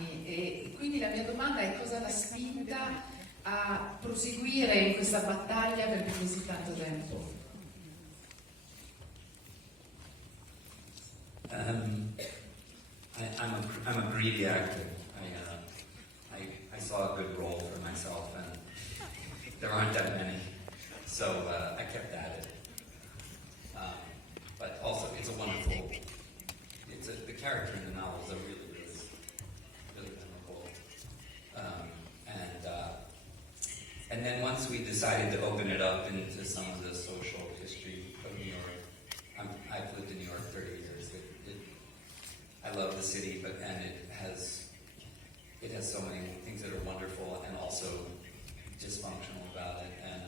anni e quindi la mia domanda è cosa l'ha spinta a proseguire in questa battaglia per così tanto tempo? I'm a greedy actor. I saw a good role for myself, and there aren't that many, so I kept at it. But also, it's a wonderful. The character in the novels are really memorable. And then once we decided to open it up into some of the social history of New York, I've lived in New York 30 years. I love the city, and it has so many things that are wonderful and also dysfunctional about it. And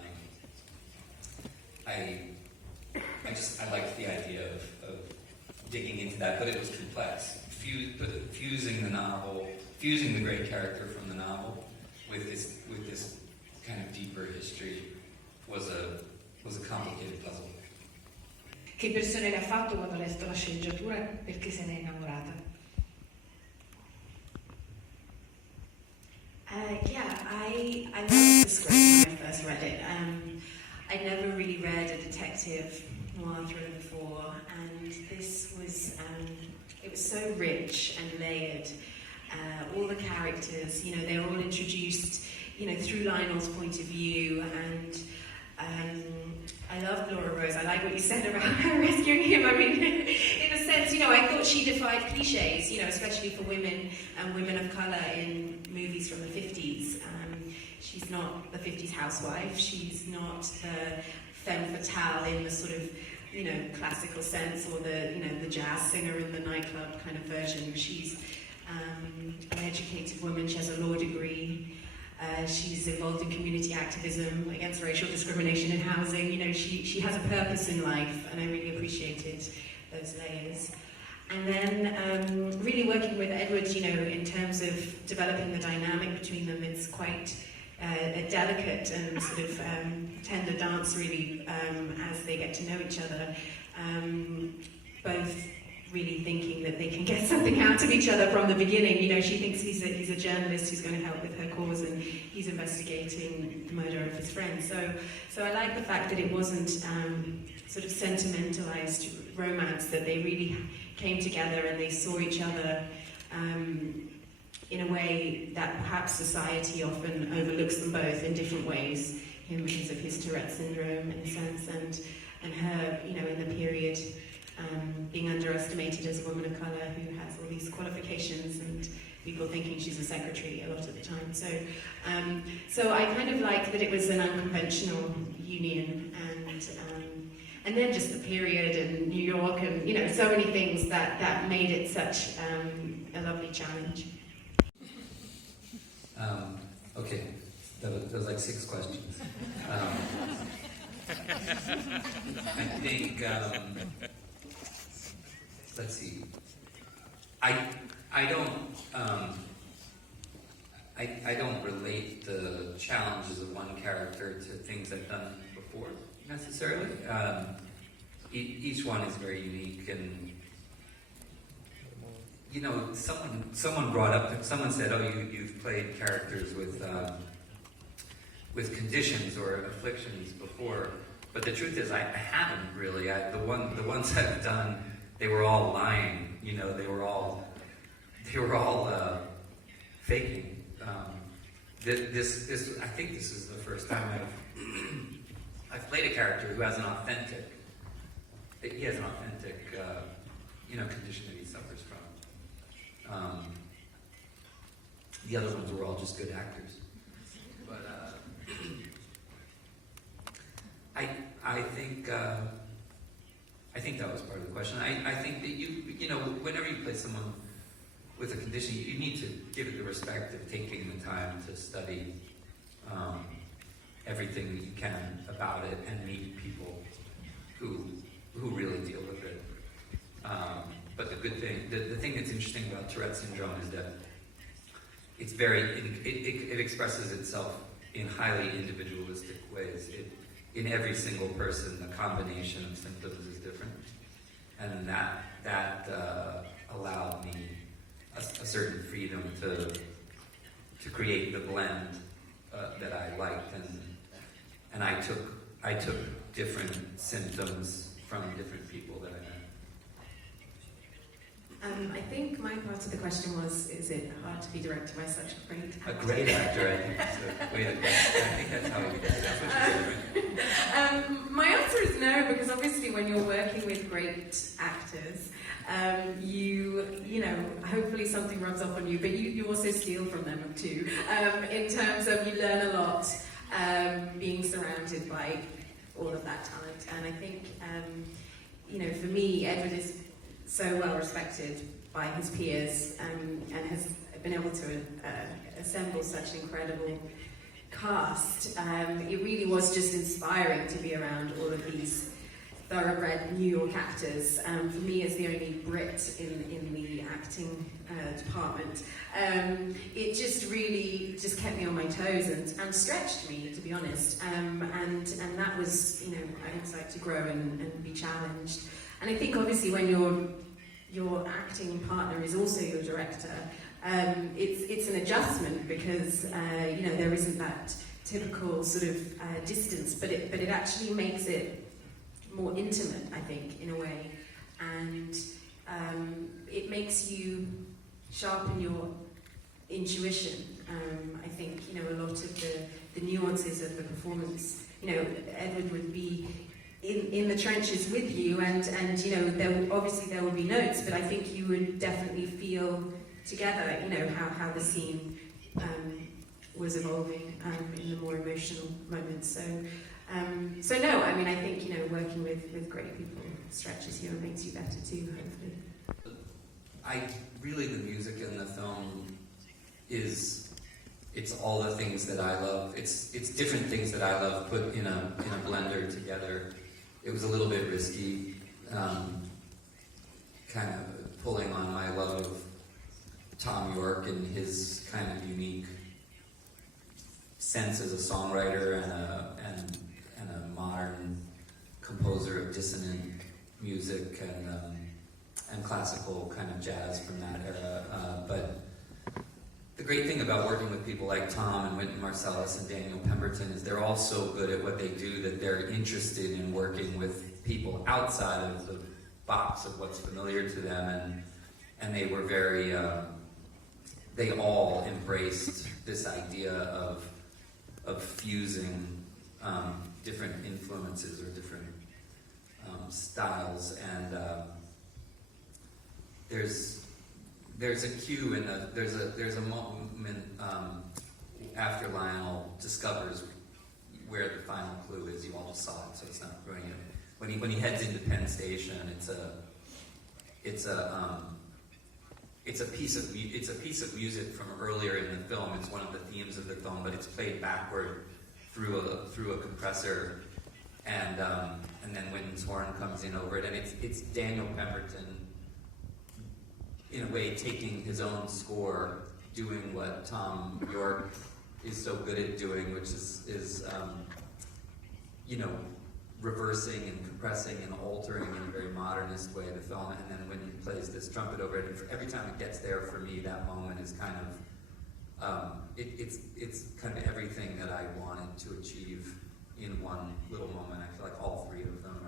I liked the idea of digging into that, but it was complex. Fusing the great character from the novel with this kind of deeper history was a complicated puzzle. Che impressione le ha fatto quando ha letto la sceneggiatura e perché se n'è innamorata? I loved the script when I first read it. I'd never really read a detective noir thriller before, and this was, it was so rich and layered. All the characters, they were all introduced, through Lionel's point of view, and I love Laura Rose. I like what you said about her rescuing him. I mean, in a sense, I thought she defied cliches, especially for women and women of colour in movies from the 50s. She's not the 50s housewife. She's not the femme fatale in the sort of, classical sense, or the jazz singer in the nightclub kind of version. She's an educated woman. She has a law degree. She's involved in community activism against racial discrimination in housing. She has a purpose in life, and I really appreciated those layers. And then really working with Edward, in terms of developing the dynamic between them, it's quite a delicate and sort of tender dance, really, as they get to know each other. Both really thinking that they can get something out of each other from the beginning. She thinks he's a journalist who's going to help with her cause, and he's investigating the murder of his friend. So I like the fact that it wasn't sort of sentimentalized romance, that they really came together and they saw each other in a way that perhaps society often overlooks them both in different ways. Him because of his Tourette syndrome, in a sense, and her, in the period, being underestimated as a woman of colour who has all these qualifications and people thinking she's a secretary a lot of the time. So I kind of like that it was an unconventional union, and then just the period and New York and so many things that made it such a lovely challenge. Okay, that was like 6 questions. I think. Let's see. I don't relate the challenges of one character to things I've done before necessarily. Each one is very unique, and someone said, "Oh, you've played characters with conditions or afflictions before," but the truth is, I haven't really. The ones I've done, they were all lying. They were all faking. This I think this is the first time I've played a character who has an authentic. He has an authentic, condition that he suffers from. The other ones were all just good actors. But I think that was part of the question. I think that whenever you play someone with a condition, you need to give it the respect of taking the time to study everything that you can about it and meet people who really deal with it. But the good thing, the thing that's interesting about Tourette syndrome is that it's it expresses itself in highly individualistic ways. In every single person, the combination of symptoms is different, and that allowed me a certain freedom to create the blend that I liked, and I took different symptoms from different people that I met. I think my part of the question was, is it hard to be directed by such a great actor? A great actor, I think. So, wait, I think that's how you did it. That's what you said, right? My answer is no, because obviously when you're working with great actors, you know, hopefully something rubs off on you, but you also steal from them too. In terms of you learn a lot being surrounded by all of that talent. And I think, you know, for me, Edward is so well respected by his peers and has been able to assemble such an incredible cast. It really was just inspiring to be around all of these thoroughbred New York actors. For me, as the only Brit in the acting department, it just really just kept me on my toes and stretched me, to be honest. And that was, you know, I always like to grow and be challenged. And I think obviously when your acting partner is also your director, it's an adjustment because you know, there isn't that typical sort of distance, but it actually makes it more intimate, I think, in a way, and it makes you sharpen your intuition. I think, you know, a lot of the nuances of the performance, you know, Edward would be in the trenches with you, and you know, there would be notes, but I think you would definitely feel together, you know, how the scene was evolving in the more emotional moments. So no, I mean, I think, you know, working with great people stretches you and makes you better too, hopefully. The music in the film it's all the things that I love. It's different things that I love put in a blender together. It was a little bit risky, kind of pulling on my love of Tom York and his kind of unique sense as a songwriter and a modern composer of dissonant music and classical kind of jazz from that era. But the great thing about working with people like Tom and Wynton Marsalis and Daniel Pemberton is they're all so good at what they do that they're interested in working with people outside of the box of what's familiar to them, and they were very, they all embraced this idea of fusing different influences or different styles, and there's a cue in there's a moment after Lionel discovers where the final clue is. You all just saw it, so it's not ruining it. When he heads into Penn Station, it's a piece of music from earlier in the film. It's one of the themes of the film, but it's played backward through a compressor, and then Wynton's horn comes in over it, and it's Daniel Pemberton, in a way, taking his own score, doing what Tom York is so good at doing, which is you know, reversing and compressing and altering in a very modernist way the film, and then when he plays this trumpet over it, and every time it gets there, for me, that moment is kind of, it's kind of everything that I wanted to achieve in one little moment. I feel like all three of them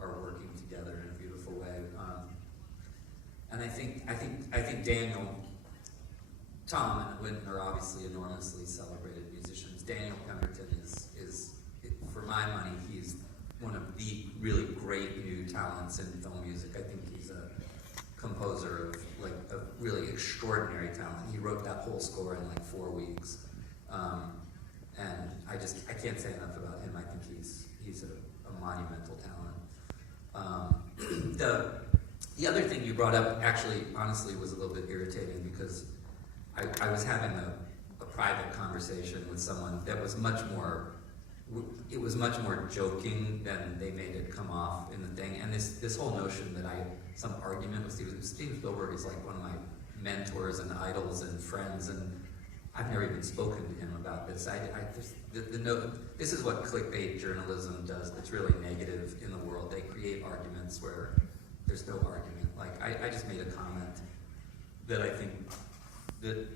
are working together in a beautiful way. And I think Daniel, Tom and Wynton are obviously enormously celebrated musicians. Daniel Pemberton is for my money, he's one of the really great new talents in film music. I think he's a composer of like a really extraordinary talent. He wrote that whole score in like 4 weeks, and I can't say enough about him. I think he's a monumental talent. The other thing you brought up, actually, honestly, was a little bit irritating because I was having a private conversation with someone that was much more joking than they made it come off in the thing. And this whole notion that some argument with Steven Spielberg is like one of my mentors and idols and friends, and I've never even spoken to him about this. This is what clickbait journalism does that's really negative in the world. They create arguments where there's no argument. Like, I just made a comment that I think that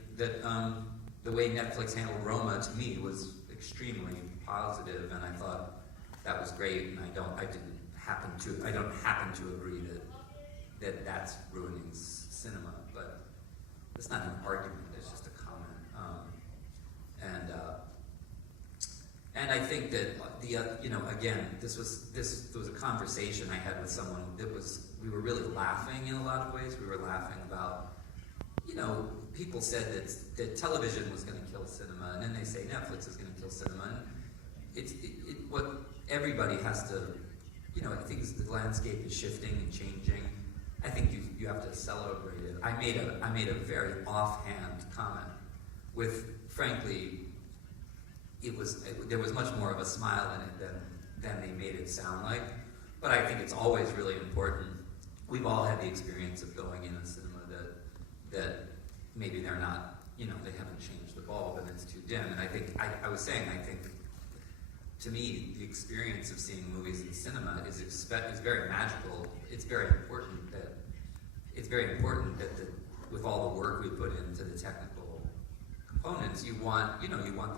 the way Netflix handled Roma to me was extremely positive, and I thought that was great. And I don't happen to agree that that's ruining cinema, but it's not an argument. It's just a comment. And I think that again, this was a conversation I had with someone we were really laughing in a lot of ways. We were laughing about, people said that television was going to kill cinema, and then they say Netflix is going to kill cinema. And what everybody has to, I think the landscape is shifting and changing. I think you have to celebrate it. I made a very offhand comment with, frankly, there was much more of a smile in it than they made it sound like. But I think it's always really important. We've all had the experience of going in a cinema that maybe they're not, they haven't changed the bulb and it's too dim. And I think I was saying, to me, the experience of seeing movies in cinema is very magical. It's very important that with all the work we put into the technical components, you want the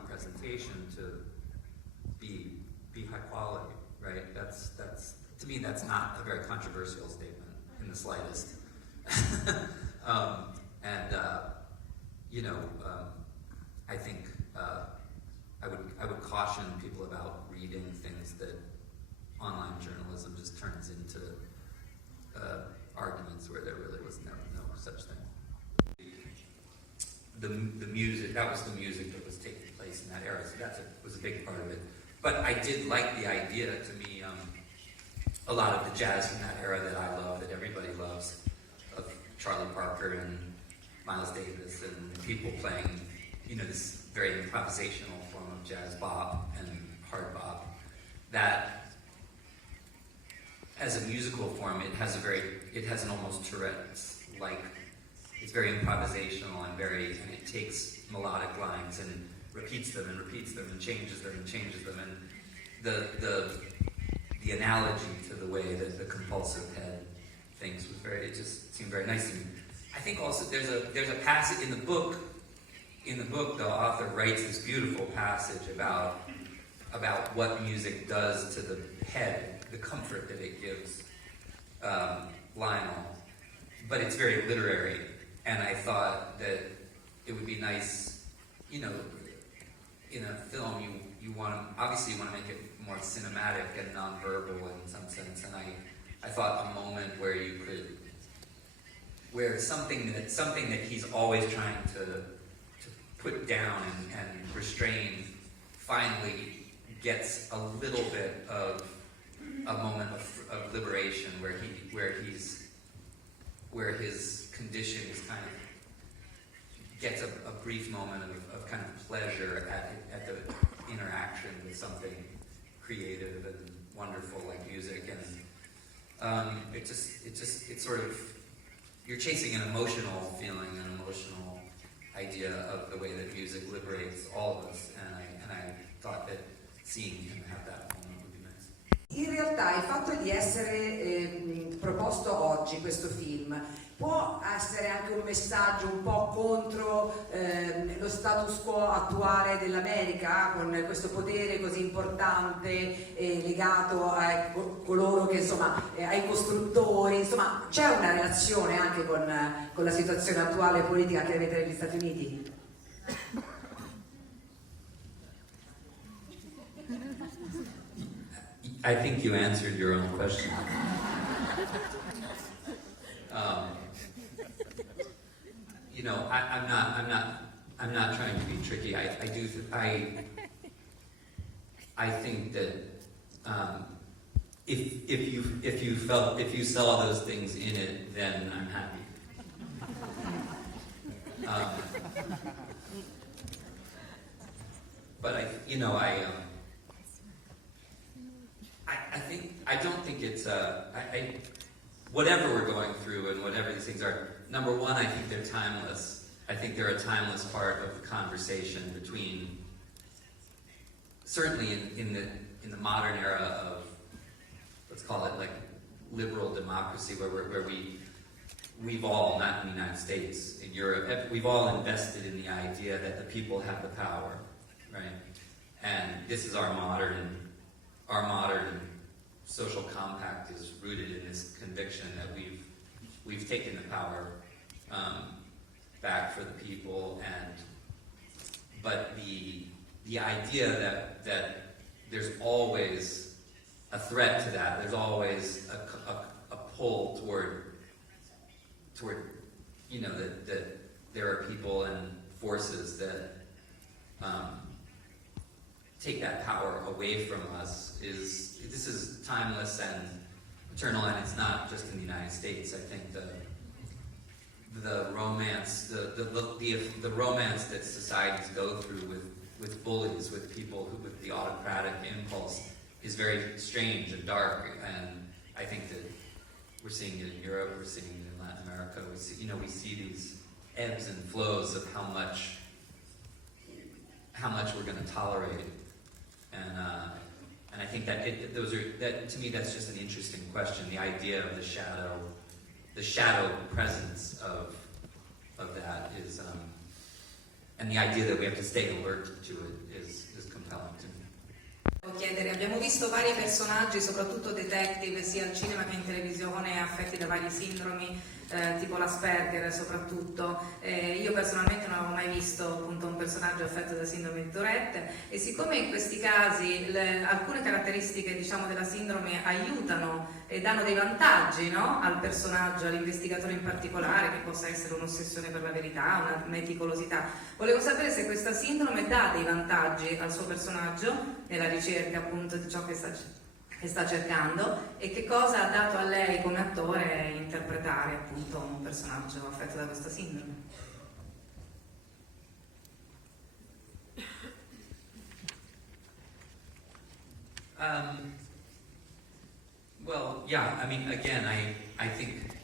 presentation to be high quality, right? That's to me, that's not a very controversial statement in the slightest. I think I would caution people about reading things that online journalism just turns into arguments where there really was no such thing. The music, that was the music that was taking place in that era, so that was a big part of it. But I did like the idea, to me, a lot of the jazz from that era that I love, that everybody loves, of Charlie Parker and Miles Davis and people playing, this very improvisational form of jazz bop and hard bop. That, as a musical form, it has an almost Tourette's-like. It's very improvisational and it takes melodic lines and repeats them and repeats them and changes them and changes them. And the analogy to the way that the compulsive head thinks was it just seemed very nice to me. I think also there's a passage in the book. In the book, the author writes this beautiful passage about what music does to the head, the comfort that it gives Lionel. But it's very literary, and I thought that it would be nice, in a film, you want to make it more cinematic and nonverbal in some sense. And I thought a moment where something that he's always trying to put down and restrain finally gets a little bit of a moment of liberation where his condition is kind of gets a brief moment of kind of pleasure at the interaction with something creative and wonderful like music. And it's sort of, you're chasing an emotional feeling, an emotional idea of the way that music liberates all of us, and I thought that seeing him have that moment would be nice. In realtà il fatto di essere proposto oggi questo film può essere anche un messaggio un po' contro lo status quo attuale dell'America, con questo potere così importante legato a coloro che ai costruttori, c'è una relazione anche con la situazione attuale politica che avete negli Stati Uniti? I think you answered your own question. I'm not trying to be tricky. I think that if you saw those things in it, then I'm happy. But I don't think it's whatever we're going through and whatever these things are. Number one, I think they're timeless. I think they're a timeless part of the conversation between, certainly in the modern era of, let's call it like liberal democracy, where we've all, not in the United States, in Europe, we've all invested in the idea that the people have the power, right? And this is our modern social compact is rooted in this conviction that we've taken the power back for the people, but the idea that there's always a threat to that, there's always a pull toward that there are people and forces that take that power away from us. This is timeless and eternal, and it's not just in the United States. I think the romance, the romance that societies go through with bullies, with people with the autocratic impulse, is very strange and dark. And I think that we're seeing it in Europe, we're seeing it in Latin America. We see these ebbs and flows of how much we're going to tolerate. And I think that to me, that's just an interesting question. The idea of the shadow presence of that is, and the idea that we have to stay alert to it is compelling to me. Abbiamo visto vari personaggi, soprattutto detective, sia al cinema che in televisione, affetti da varie sindromi, tipo l'Asperger soprattutto. Io personalmente non avevo mai visto appunto un personaggio affetto da sindrome di Tourette, e siccome in questi casi alcune caratteristiche, diciamo, della sindrome aiutano e danno dei vantaggi, no? Al personaggio, all'investigatore in particolare, che possa essere un'ossessione per la verità, una meticolosità, volevo sapere se questa sindrome dà dei vantaggi al suo personaggio nella ricerca appunto di ciò che sta cercando, e che cosa ha dato a lei come attore interpretare appunto un personaggio affetto da questa sindrome. Well, yeah. I mean, again, I think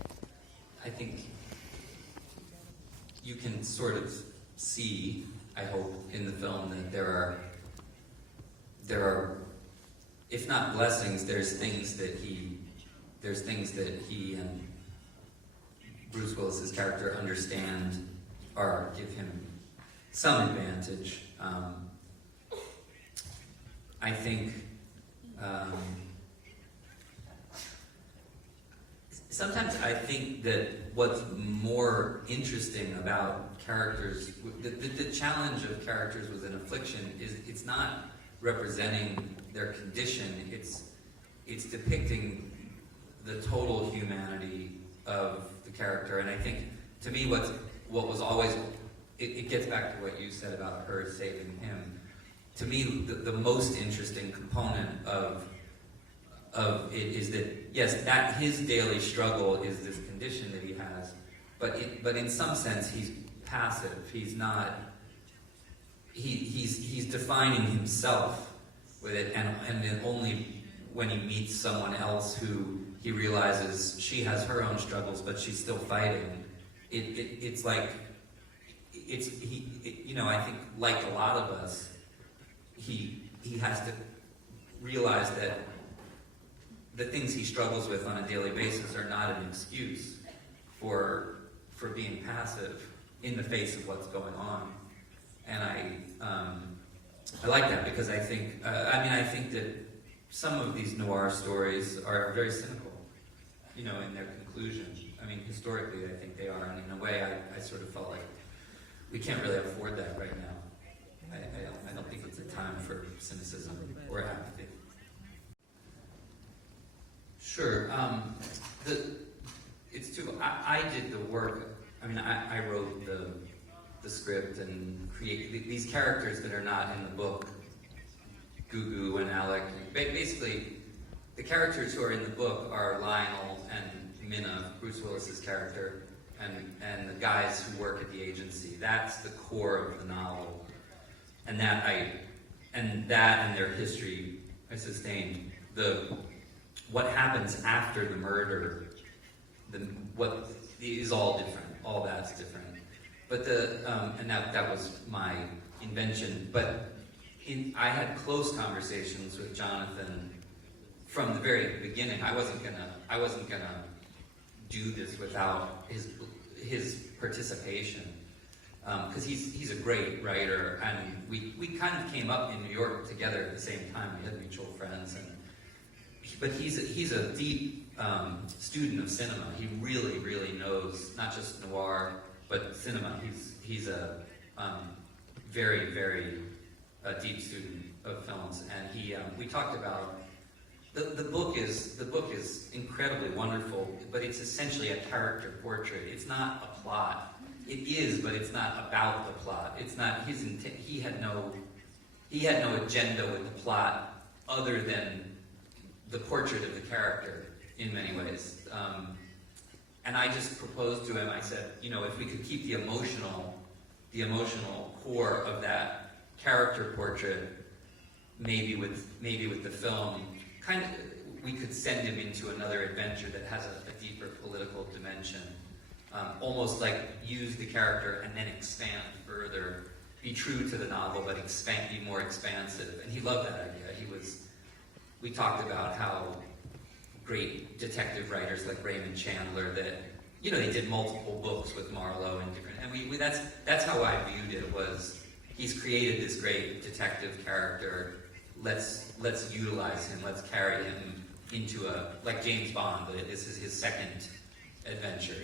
you can sort of see, I hope, in the film that there are, if not blessings, there's things that he and Bruce Willis's character understand or give him some advantage. I think sometimes I think that what's more interesting about characters, the challenge of characters with an affliction is it's not representing their condition, it's depicting the total humanity of the character. And I think, to me, what was always, it gets back to what you said about her saving him. To me, the most interesting component of it is that, yes, that his daily struggle is this condition that he has, but in some sense he's passive. He's not. He's defining himself with it, and then only when he meets someone else who he realizes she has her own struggles, but she's still fighting. It's like I think, like a lot of us, he has to realize that the things he struggles with on a daily basis are not an excuse for being passive in the face of what's going on. And I like that, because I think I think that some of these noir stories are very cynical, in their conclusion. I mean, historically, I think they are, and in a way, I sort of felt like we can't really afford that right now. I don't think it's a time for cynicism or apathy. Sure. It's too. I did the work. I mean, I wrote the script and create these characters that are not in the book. Gugu and Alec. Basically, the characters who are in the book are Lionel and Minna, Bruce Willis's character, and the guys who work at the agency. That's the core of the novel, and their history I sustained. What happens after the murder, what is all different. All that's different. But and that was my invention. But I had close conversations with Jonathan from the very beginning. I wasn't gonna do this without his participation. Because he's a great writer, and we kind of came up in New York together at the same time. We had mutual friends, but he's a deep student of cinema. He really, really knows not just noir, but cinema. He's a very, very deep student of films, and we talked about the book is incredibly wonderful, but it's essentially a character portrait. It's not a plot. It is, but it's not about the plot. It's not his intent. He had no agenda with the plot other than the portrait of the character in many ways. And I just proposed to him. I said, if we could keep the emotional core of that character portrait, maybe with the film, we could send him into another adventure that has a deeper political dimension. Almost like use the character and then expand further, be true to the novel, but be more expansive. And he loved that idea. We talked about how great detective writers like Raymond Chandler that, they did multiple books with Marlowe and different, and that's how I viewed it. Was he's created this great detective character. Let's utilize him. Let's carry him into like James Bond. But this is his second adventure,